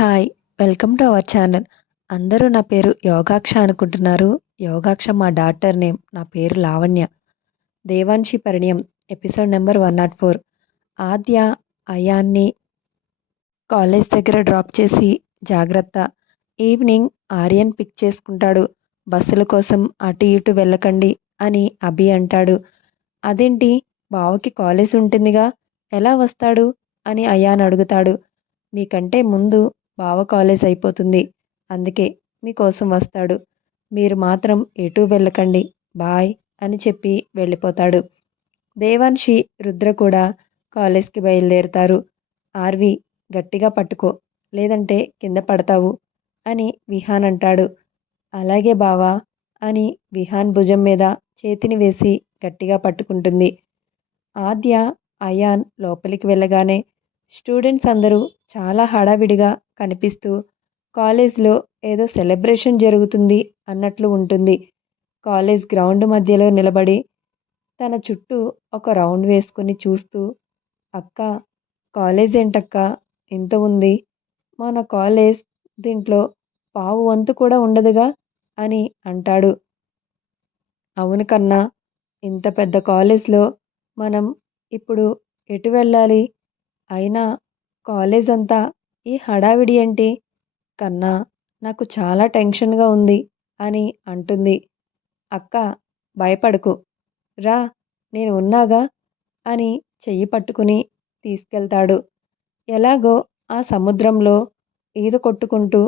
Hi welcome to our channel అందరూ నా పేరు యోగాక్ష అనుకుంటున్నారు. యోగాక్ష మా డాటర్ నేమ్. నా పేరు లావణ్య. దేవాంశి పరిణయం episode number one nought four. Adya అయాన్ని college దగ్గర డ్రాప్ చేసి జాగ్రత్త. ఈవినింగ్ ఆర్యన్ పిక్ చేసుకుంటాడు. బస్సుల కోసం అటు ఇటు వెళ్ళకండి అని అభి అంటాడు. అదేంటి? బావకి కాలేజ్ ఉంటుందిగా? ఎలా వస్తాడు? అని అయాన్ అడుగుతాడు. మీకంటే ముందు బావ కాలేజ్ అయిపోతుంది. అందుకే మీకోసం వస్తాడు. మీరు మాత్రం ఎటు వెళ్ళకండి. బాయ్ అని చెప్పి వెళ్ళిపోతాడు. దేవాన్షి రుద్ర కూడా కాలేజ్కి బయలుదేరుతారు. ఆర్వి గట్టిగా పట్టుకో. లేదంటే కింద పడతావు అని విహాన్ అంటాడు. అలాగే బావా అని విహాన్ భుజం మీద చేతిని వేసి గట్టిగా పట్టుకుంటుంది. ఆద్య అయాన్ లోపలికి వెళ్ళగానే స్టూడెంట్స్ అందరూ చాలా హడావిడిగా కనిపిస్తూ కాలేజ్లో ఏదో సెలబ్రేషన్ జరుగుతుంది అన్నట్లు ఉంటుంది. కాలేజ్ గ్రౌండ్ మధ్యలో నిలబడి తన చుట్టూ ఒక రౌండ్ వేసుకుని చూస్తూ అక్క కాలేజ్ ఏంటక్క? ఇంత ఉంది. మన కాలేజ్ దీంట్లో పావు వంతు కూడా ఉండదుగా? అని అంటాడు. అవును కన్నా ఇంత పెద్ద కాలేజ్లో మనం ఇప్పుడు ఎటు వెళ్ళాలి? అయినా కాలేజ్ అంతా ఈ హడావిడి ఏంటి కన్నా నాకు చాలా టెన్షన్గా ఉంది అని అంటుంది. అక్క భయపడకు. రా నేను ఉన్నాగా అని చెయ్యి పట్టుకుని తీసుకెళ్తాడు. ఎలాగో ఆ సముద్రంలో ఈద కొట్టుకుంటూ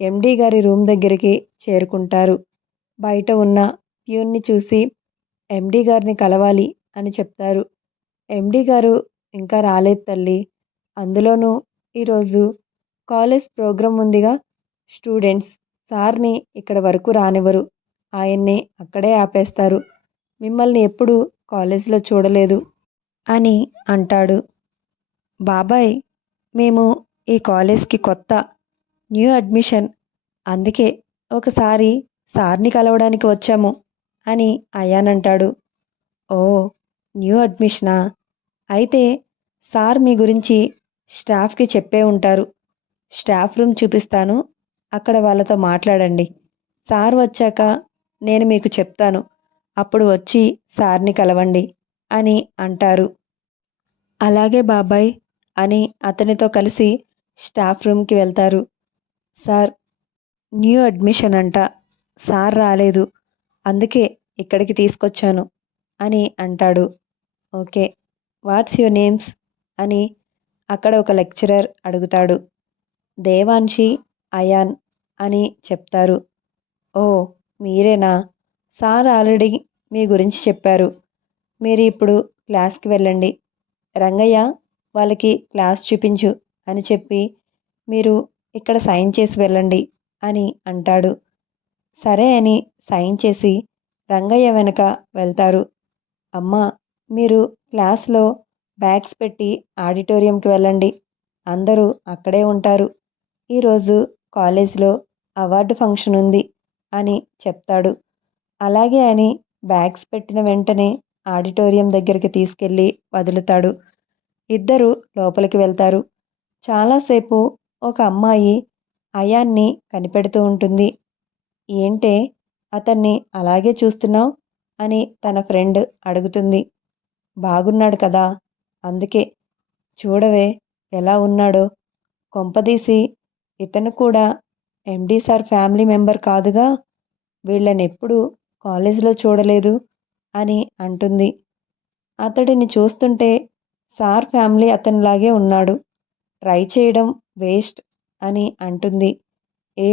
ఎండీ గారి రూమ్ దగ్గరికి చేరుకుంటారు. బయట ఉన్న ప్యూన్ని చూసి ఎండీ గారిని కలవాలి అని చెప్తారు. ఎండీ గారు ఇంకా రాలేదు తల్లి. అందులోనూ ఈరోజు కాలేజ్ ప్రోగ్రాం ఉందిగా. స్టూడెంట్స్ సార్ని ఇక్కడ వరకు రానివ్వరు. ఆయన్ని అక్కడే ఆపేస్తారు. మిమ్మల్ని ఎప్పుడు కాలేజ్లో చూడలేదు అని అంటాడు. బాబాయ్ మేము ఈ కాలేజ్కి కొత్త న్యూ అడ్మిషన్. అందుకే ఒకసారి సార్ని కలవడానికి వచ్చాము అని అయ్యానంటాడు ఓ న్యూ అడ్మిషనా? అయితే సార్ మీ గురించి స్టాఫ్కి చెప్పే ఉంటారు. స్టాఫ్ రూమ్ చూపిస్తాను. అక్కడ వాళ్ళతో మాట్లాడండి. సార్ వచ్చాక నేను మీకు చెప్తాను. అప్పుడు వచ్చి సార్ని కలవండి అని అంటారు. అలాగే బాబాయ్ అని అతనితో కలిసి స్టాఫ్ రూమ్కి వెళ్తారు. సార్ న్యూ అడ్మిషన్ అంట. సార్ రాలేదు. అందుకే ఇక్కడికి తీసుకొచ్చాను అని అంటాడు. ఓకే. What's your names? అని అక్కడ ఒక లెక్చరర్ అడుగుతాడు. దేవాన్షి అయాన్ అని చెప్తారు. ఓ మీరేనా? సార్ ఆల్రెడీ మీ గురించి చెప్పారు. మీరు ఇప్పుడు క్లాస్కి వెళ్ళండి. రంగయ్య వాళ్ళకి క్లాస్ చూపించు అని చెప్పి మీరు ఇక్కడ సైన్ చేసి వెళ్ళండి అని అంటాడు. సరే అని సైన్ చేసి రంగయ్య వెనక వెళ్తారు. అమ్మ మీరు క్లాస్లో బ్యాగ్స్ పెట్టి ఆడిటోరియంకి వెళ్ళండి. అందరూ అక్కడే ఉంటారు. ఈరోజు కాలేజ్లో అవార్డు ఫంక్షన్ ఉంది అని చెప్తాడు. అలాగే అని బ్యాగ్స్ పెట్టిన వెంటనే ఆడిటోరియం దగ్గరికి తీసుకెళ్ళి వదులుతాడు. ఇద్దరు లోపలికి వెళ్తారు. చాలాసేపు ఒక అమ్మాయి అయాన్ని కనిపెడుతూ ఉంటుంది. ఏంటే అతన్ని అలాగే చూస్తున్నావు? అని తన ఫ్రెండ్ అడుగుతుంది. బాగున్నాడు కదా అందుకే చూడవే ఎలా ఉన్నాడో. కొంపదీసి ఇతను కూడా ఎండి సార్ ఫ్యామిలీ మెంబర్ కాదుగా వీళ్ళనెప్పుడు కాలేజీలో చూడలేదు అని అంటుంది. అతడిని చూస్తుంటే సార్ ఫ్యామిలీ అతనిలాగే ఉన్నాడు ట్రై చేయడం వేస్ట్ అని అంటుంది. ఏ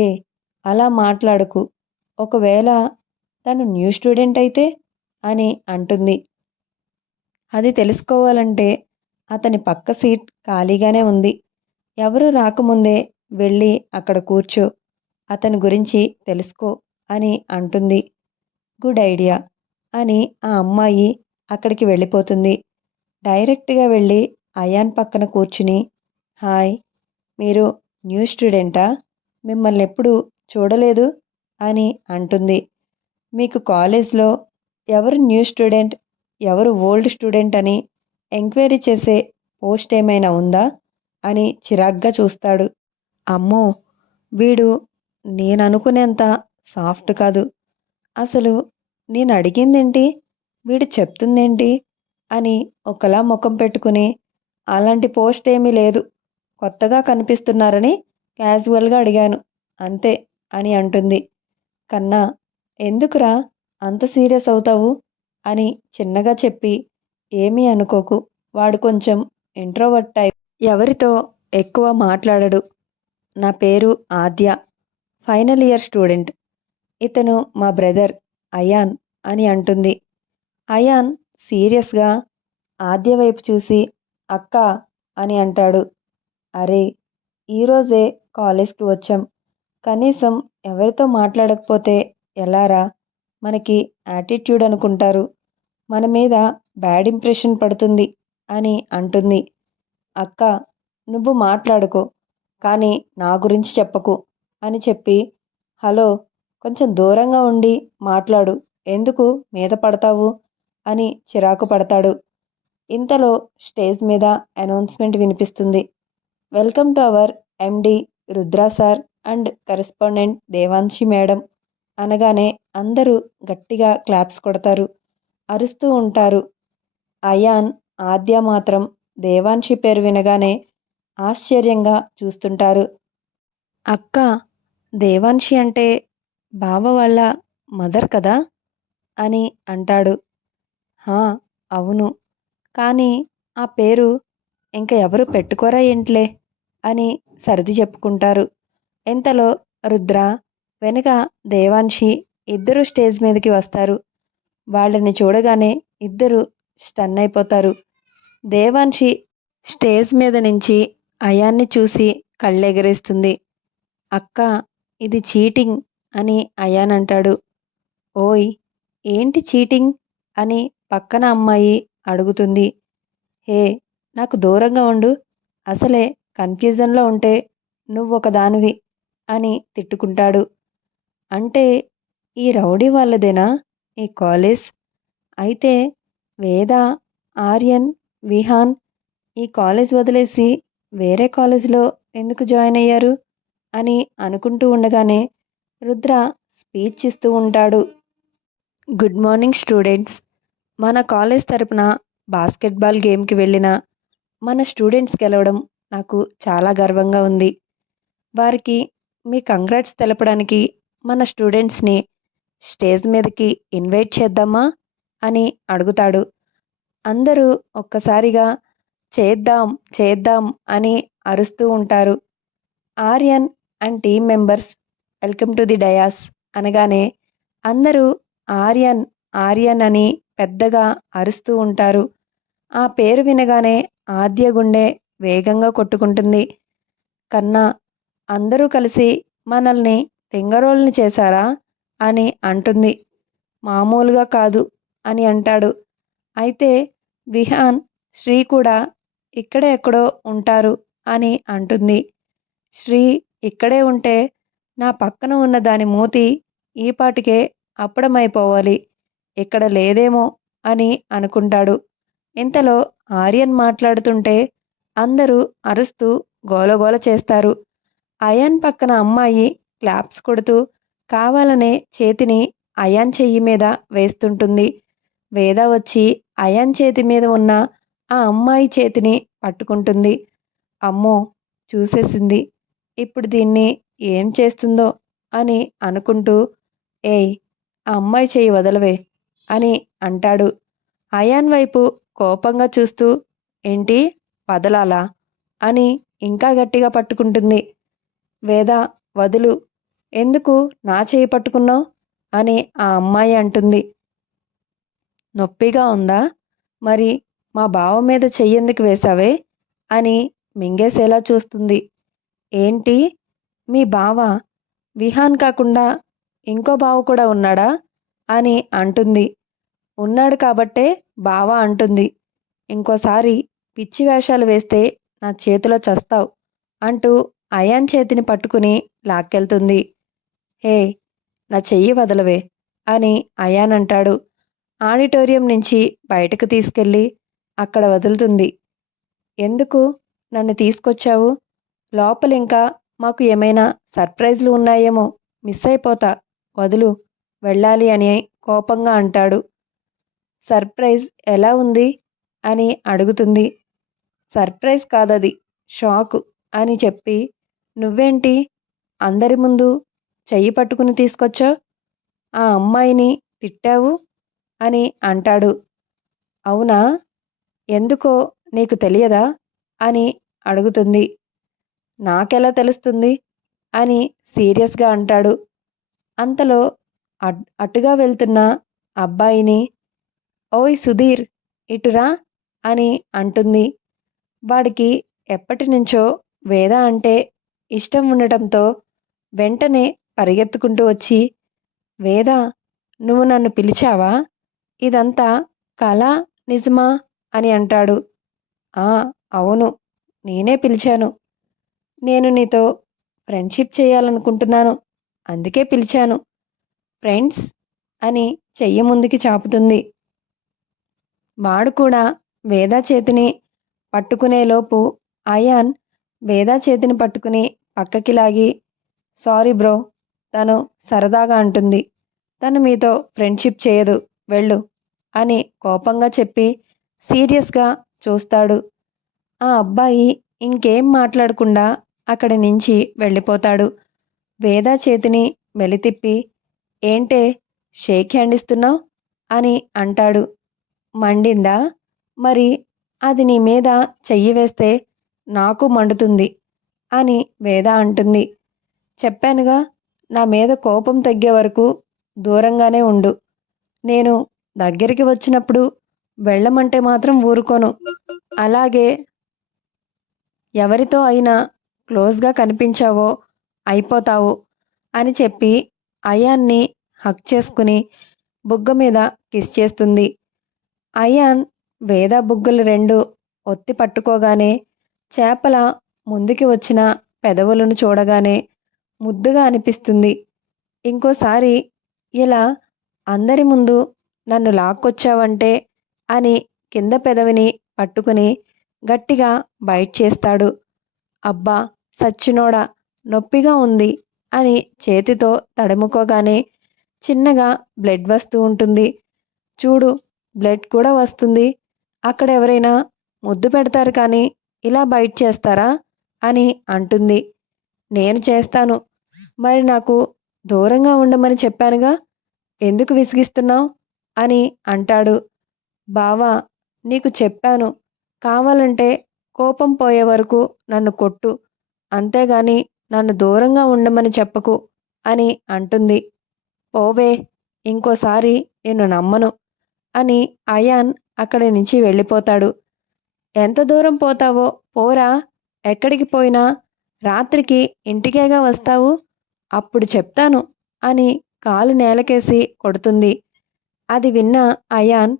అలా మాట్లాడకు. ఒకవేళ తను న్యూ స్టూడెంట్ అయితే అని అంటుంది. అది తెలుసుకోవాలంటే అతని పక్క సీట్ ఖాళీగానే ఉంది. ఎవరు రాకముందే వెళ్ళి అక్కడ కూర్చో అతని గురించి తెలుసుకో అని అంటుంది. గుడ్ ఐడియా అని ఆ అమ్మాయి అక్కడికి వెళ్ళిపోతుంది. డైరెక్ట్గా వెళ్ళి అయాన్ పక్కన కూర్చుని హాయ్ మీరు న్యూ స్టూడెంటా? మిమ్మల్ని ఎప్పుడు చూడలేదు? అని అంటుంది. మీకు కాలేజ్లో ఎవరు న్యూ స్టూడెంట్ ఎవరు ఓల్డ్ స్టూడెంట్ అని ఎంక్వైరీ చేసే పోస్ట్ ఏమైనా ఉందా? అని చిరాగ్గా చూస్తాడు. అమ్మో! వీడు నేను అనుకునేంత సాఫ్ట్ కాదు. అసలు నేను అడిగిందేంటి వీడు చెప్తుందేంటి? అని ఒకలా ముఖం పెట్టుకుని అలాంటి పోస్ట్ ఏమీ లేదు. కొత్తగా కనిపిస్తున్నారని క్యాజువల్గా అడిగాను. అంతే అని అంటుంది. కన్నా ఎందుకురా అంత సీరియస్ అవుతావు? అని చిన్నగా చెప్పి ఏమీ అనుకోకు. వాడు కొంచెం ఇంట్రోవర్ట్ టైప్ ఎవరితో ఎక్కువ మాట్లాడడు. నా పేరు ఆద్య. ఫైనల్ ఇయర్ స్టూడెంట్ ఇతను మా బ్రదర్ అయాన్ అని అంటుంది. అయాన్ సీరియస్గా ఆద్య వైపు చూసి అక్క అని అంటాడు. అరే ఈరోజే కాలేజ్కి వచ్చాం. కనీసం ఎవరితో మాట్లాడకపోతే ఎలారా మనకి యాటిట్యూడ్ అనుకుంటారు. మన మీద బ్యాడ్ ఇంప్రెషన్ పడుతుంది అని అంటుంది. అక్క నువ్వు మాట్లాడుకో కానీ నా గురించి చెప్పకు అని చెప్పి హలో కొంచెం దూరంగా ఉండి మాట్లాడు ఎందుకు మీద పడతావు? అని చిరాకు పడతాడు. ఇంతలో స్టేజ్ మీద అనౌన్స్మెంట్ వినిపిస్తుంది. Welcome to our MD Rudra sir and correspondent Devanshi madam అనగానే అందరూ గట్టిగా క్లాప్స్ కొడతారు. అరుస్తూ ఉంటారు. అయాన్ ఆద్య మాత్రం దేవాన్షి పేరు వినగానే ఆశ్చర్యంగా చూస్తుంటారు. అక్క దేవాన్షి అంటే బావ వాళ్ళ మదర్ కదా? అని అంటాడు. హా అవును. కానీ ఆ పేరు ఇంక ఎవరు పెట్టుకోరా ఏంట్లే? అని సర్ది చెప్పుకుంటారు. ఇంతలో రుద్ర వెనుక దేవాన్షి ఇద్దరు స్టేజ్ మీదకి వస్తారు. వాళ్ళని చూడగానే ఇద్దరు స్టన్ అయిపోతారు. దేవాన్షి స్టేజ్ మీద నుంచి అయాన్ని చూసి కళ్ళెగరేస్తుంది. అక్క ఇది చీటింగ్ అని అయాన్ అంటాడు. ఓయ్ ఏంటి చీటింగ్? అని పక్కన అమ్మాయి అడుగుతుంది. హే నాకు దూరంగా ఉండు. అసలే కన్ఫ్యూజన్లో ఉంటే నువ్వొక దానివి అని తిట్టుకుంటాడు. అంటే ఈ రౌడీ వాళ్ళదేనా? ఈ కాలేజ్? అయితే వేద ఆర్యన్ విహాన్ ఈ కాలేజ్ వదిలేసి వేరే కాలేజ్లో ఎందుకు జాయిన్ అయ్యారు? అని అనుకుంటూ ఉండగానే రుద్ర స్పీచ్ ఇస్తూ ఉంటాడు. Good morning students. మన కాలేజ్ తరపున బాస్కెట్బాల్ గేమ్కి వెళ్ళిన మన స్టూడెంట్స్ గెలవడం నాకు చాలా గర్వంగా ఉంది. వారికి మీ కంగ్రాట్స్ తెలపడానికి మన స్టూడెంట్స్ని స్టేజ్ మీదకి ఇన్వైట్ చేద్దామా? అని అడుగుతాడు. అందరూ ఒక్కసారిగా చేద్దాం చేద్దాం అని అరుస్తూ ఉంటారు. Aryan and team members welcome to the dais అనగానే అందరూ ఆర్యన్ ఆర్యన్ అని పెద్దగా అరుస్తూ ఉంటారు. ఆ పేరు వినగానే ఆద్య గుండె వేగంగా కొట్టుకుంటుంది. కన్నా అందరూ కలిసి మనల్ని తింగరోళ్ళని చేశారా? అని అంటుంది. మామూలుగా కాదు అని అంటాడు. అయితే విహాన్ శ్రీ కూడా ఇక్కడే ఎక్కడో ఉంటారు అని అంటుంది. శ్రీ ఇక్కడే ఉంటే నా పక్కన ఉన్న దాని మూతి ఈపాటికే అప్పడమైపోవాలి. ఇక్కడ లేదేమో అని అనుకుంటాడు. ఇంతలో ఆర్యన్ మాట్లాడుతుంటే అందరూ అరుస్తూ గోలగోల చేస్తారు. అయాన్ పక్కన అమ్మాయి క్లాప్స్ కొడుతూ కావాలనే చేతిని అయాన్ చెయ్యి మీద వేస్తుంటుంది. వేద వచ్చి అయాన్ చేతి మీద ఉన్న ఆ అమ్మాయి చేతిని పట్టుకుంటుంది. అమ్మో చూసేసింది. ఇప్పుడు దీన్ని ఏం చేస్తుందో అని అనుకుంటూ ఏయ్ ఆ అమ్మాయి చెయ్యి వదలవే అని అంటాడు. అయాన్ వైపు కోపంగా చూస్తూ ఏంటి వదలాలా అని ఇంకా గట్టిగా పట్టుకుంటుంది. వేద వదులు ఎందుకు నా చేయి పట్టుకున్నావు? అని ఆ అమ్మాయి అంటుంది. నొప్పిగా ఉందా? మరి మా బావ మీద చెయ్యెందుకు వేశావే? అని మింగేసేలా చూస్తుంది. ఏంటి? మీ బావ విహాన్ కాకుండా ఇంకో బావ కూడా ఉన్నాడా? అని అంటుంది. ఉన్నాడు కాబట్టే బావ అంటుంది. ఇంకోసారి పిచ్చి వేషాలు వేస్తే నా చేతిలో చస్తావు అంటూ అయాన్ చేతిని పట్టుకుని లాక్కెళ్తుంది. హే నా చెయ్యి వదలవే అని అయాన్ అంటాడు ఆడిటోరియం నుంచి బయటకు తీసుకెళ్ళి అక్కడ వదులుతుంది. ఎందుకు? నన్ను తీసుకొచ్చావు? లోపల ఇంకా మాకు ఏమైనా సర్ప్రైజ్లు ఉన్నాయేమో. మిస్ అయిపోతా. వదులు. వెళ్ళాలి అని కోపంగా అంటాడు. సర్ప్రైజ్ ఎలా ఉంది? అని అడుగుతుంది. సర్ప్రైజ్ కాదది. షాక్ అని చెప్పి నువ్వేంటి? అందరి ముందు చెయ్యి పట్టుకుని తీసుకొచ్చావు ఆ అమ్మాయిని తిట్టావు? అని అంటాడు. అవునా? ఎందుకో నీకు తెలియదా? అని అడుగుతుంది. నాకెలా తెలుస్తుంది? అని సీరియస్గా అంటాడు. అంతలో అట్ అటుగా వెళ్తున్న అబ్బాయిని ఓయ్ సుధీర్ ఇటురా అని అంటుంది. వాడికి ఎప్పటి నుంచో వేద అంటే ఇష్టం ఉండటంతో వెంటనే పరిగెత్తుకుంటూ వచ్చి వేద నువ్వు నన్ను పిలిచావా? ఇదంతా కళ నిజమా? అని అంటాడు. ఆ అవును నేనే పిలిచాను. నేను నీతో ఫ్రెండ్షిప్ చేయాలనుకుంటున్నాను. అందుకే పిలిచాను. ఫ్రెండ్స్ అని చెయ్యి ముందుకి చాపుతుంది. వాడు కూడా వేదా చేతిని పట్టుకునేలోపు అయాన్ వేదా చేతిని పట్టుకుని పక్కకి లాగి సారీ బ్రో తను సరదాగా అంటుంది. తను మీతో ఫ్రెండ్షిప్ చేయదు వెళ్ళు అని కోపంగా చెప్పి సీరియస్గా చూస్తాడు. ఆ అబ్బాయి ఇంకేం మాట్లాడకుండా అక్కడి నుంచి వెళ్ళిపోతాడు. వేదా చేతిని మెలితిప్పి ఏంటే షేక్ హ్యాండ్ ఇస్తున్నావు? అని అంటాడు. మండిందా? మరి అది నీ మీద చెయ్యి వేస్తే నాకు మండుతుంది అని వేద అంటుంది. చెప్పానుగా నా మీద కోపం తగ్గే వరకు దూరంగానే ఉండు. నేను దగ్గరికి వచ్చినప్పుడు వెళ్ళమంటే మాత్రం ఊరుకోను. అలాగే ఎవరితో అయినా క్లోజ్గా కనిపించావో అయిపోతావు అని చెప్పి అయాన్ని హక్ చేసుకుని బుగ్గ మీద కిస్ చేస్తుంది. అయాన్ వేద బుగ్గలు రెండు ఒత్తి పట్టుకోగానే చేపల ముందుకి వచ్చిన పెదవులను చూడగానే ముద్దుగా అనిపిస్తుంది. ఇంకోసారి ఇలా అందరి ముందు నన్ను లాక్కొచ్చావంటే? అని కింద పెదవిని పట్టుకుని గట్టిగా బైట్ చేస్తాడు. అబ్బా సచ్చినోడా నొప్పిగా ఉంది అని చేతితో తడుముకోగానే చిన్నగా బ్లడ్ వస్తూ ఉంటుంది. చూడు బ్లడ్ కూడా వస్తుంది. అక్కడ ఎవరైనా ముద్దు పెడతారు కానీ ఇలా బైట్ చేస్తారా? అని అంటుంది. నేను చేస్తాను. మరి నాకు దూరంగా ఉండమని చెప్పానుగా? ఎందుకు విసిగిస్తున్నావు? అని అంటాడు. బావా నీకు చెప్పాను. కావాలంటే కోపం పోయే వరకు నన్ను కొట్టు. అంతేగాని నన్ను దూరంగా ఉండమని చెప్పకు అని అంటుంది. పోవే ఇంకోసారి నిన్ను నమ్మను అని అయాన్ అక్కడి నుంచి వెళ్ళిపోతాడు. ఎంత దూరం పోతావో పోరా ఎక్కడికి పోయినా రాత్రికి ఇంటికేగా వస్తావు? అప్పుడు చెప్తాను అని కాలు నేలకేసి కొడుతుంది. అది విన్న అయాన్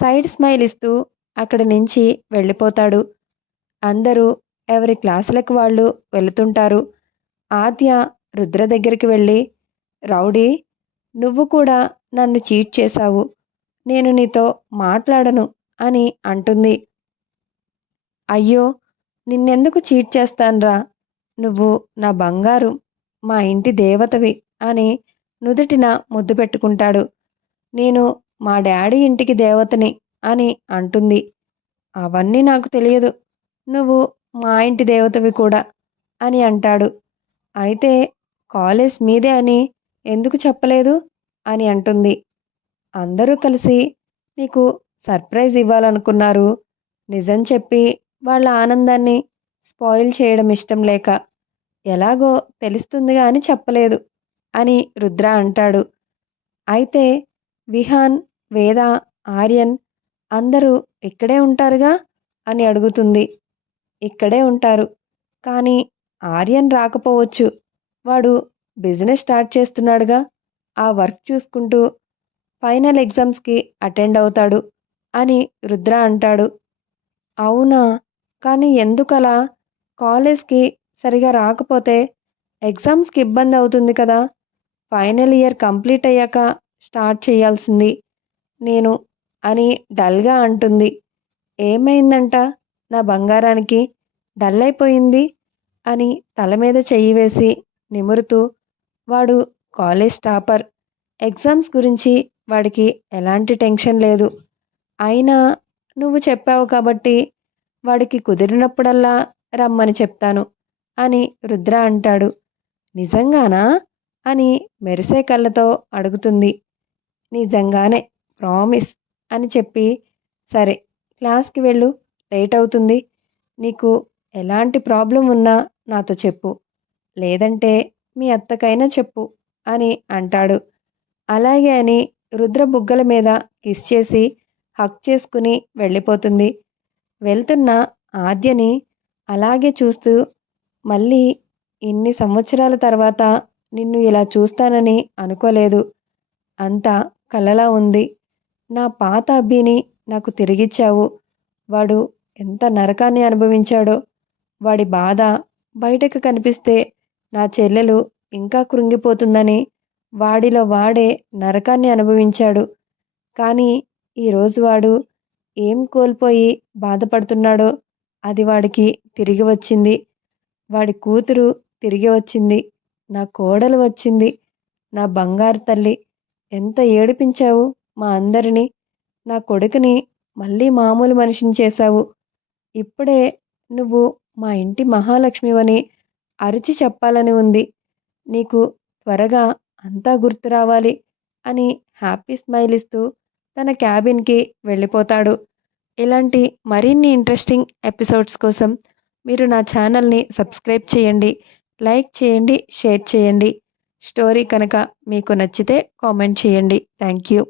సైడ్ స్మైల్ ఇస్తూ అక్కడి నుంచి వెళ్ళిపోతాడు. అందరూ ఎవరి క్లాసులకు వాళ్ళు వెళుతుంటారు. ఆద్య రుద్ర దగ్గరికి వెళ్ళి రౌడీ నువ్వు కూడా నన్ను చీట్ చేశావు. నేను నీతో మాట్లాడను అని అంటుంది. అయ్యో నిన్నెందుకు చీట్ చేస్తాన్రా? నువ్వు నా బంగారు మా ఇంటి దేవతవి అని నుదుటిన ముద్దు పెట్టుకుంటాడు. నేను మా డాడీ ఇంటికి దేవతని అని అంటుంది. అవన్నీ నాకు తెలియదు. నువ్వు మా ఇంటి దేవతవి కూడా అని అంటాడు. అయితే కాలేజ్ మీదే అని ఎందుకు చెప్పలేదు? అని అంటుంది. అందరూ కలిసి నీకు సర్ప్రైజ్ ఇవ్వాలనుకున్నారు. నిజం చెప్పి వాళ్ళ ఆనందాన్ని స్పాయిల్ చేయడం ఇష్టం లేక ఎలాగో తెలుస్తుందిగా అని చెప్పలేదు అని రుద్ర అంటాడు. అయితే విహాన్ వేద ఆర్యన్ అందరూ ఇక్కడే ఉంటారుగా అని అడుగుతుంది. ఇక్కడే ఉంటారు. కానీ ఆర్యన్ రాకపోవచ్చు. వాడు బిజినెస్ స్టార్ట్ చేస్తున్నాడుగా. ఆ వర్క్ చూసుకుంటూ ఫైనల్ ఎగ్జామ్స్కి అటెండ్ అవుతాడు అని రుద్ర అంటాడు. అవునా? కానీ ఎందుకలా? కాలేజ్కి సరిగా రాకపోతే ఎగ్జామ్స్కి ఇబ్బంది అవుతుంది కదా. ఫైనల్ ఇయర్ కంప్లీట్ అయ్యాక స్టార్ట్ చేయాల్సింది. నేను అని డల్గా అంటుంది. ఏమైందంట? నా బంగారానికి డల్ అయిపోయింది అని తల మీద చెయ్యి వేసి నిమురుతూ వాడు కాలేజ్ టాపర్. ఎగ్జామ్స్ గురించి వాడికి ఎలాంటి టెన్షన్ లేదు. అయినా నువ్వు చెప్పావు కాబట్టి వాడికి కుదిరినప్పుడల్లా రమ్మని చెప్తాను. అని రుద్ర అంటాడు. నిజంగానా? అని మెరిసే కళ్ళతో అడుగుతుంది. నిజంగానే ప్రామిస్ అని చెప్పి సరే క్లాస్కి వెళ్ళు లేట్ అవుతుంది. నీకు ఎలాంటి ప్రాబ్లం ఉన్నా నాతో చెప్పు. లేదంటే మీ అత్తకైనా చెప్పు అని అంటాడు. అలాగే అని రుద్ర బుగ్గల మీద కిస్ చేసి హక్ చేసుకుని వెళ్ళిపోతుంది. వెళ్తున్న ఆద్యని అలాగే చూస్తూ మళ్ళీ ఇన్ని సంవత్సరాల తర్వాత నిన్ను ఇలా చూస్తానని అనుకోలేదు. అంతా కలలా ఉంది. నా పాత అబ్బిని నాకు తిరిగిచ్చావు. వాడు ఎంత నరకాన్ని అనుభవించాడో. వాడి బాధ బయటకు కనిపిస్తే నా చెల్లెలు ఇంకా కృంగిపోతుందని వాడిలో వాడే నరకాన్ని అనుభవించాడు. కానీ ఈరోజు వాడు ఏం కోల్పోయి బాధపడుతున్నాడో అది వాడికి తిరిగి వచ్చింది. వాడి కూతురు తిరిగి వచ్చింది. నా కోడలు వచ్చింది. నా బంగారు తల్లి. ఎంత ఏడిపించావు మా అందరినీ. నా కొడుకుని మళ్ళీ మామూలు మనిషిని చేశావు. ఇప్పుడే నువ్వు మా ఇంటి మహాలక్ష్మివని అరిచి చెప్పాలని ఉంది. నీకు త్వరగా అంతా గుర్తు రావాలి అని హ్యాపీ స్మైల్ ఇస్తూ తన క్యాబిన్కి వెళ్ళిపోతాడు. ఇలాంటి మరిన్ని ఇంట్రెస్టింగ్ ఎపిసోడ్స్ కోసం మీరు నా ఛానల్ని సబ్స్క్రైబ్ చేయండి లైక్ చేయండి షేర్ చేయండి. స్టోరీ కనుక మీకు నచ్చితే కామెంట్ చేయండి. Thank you.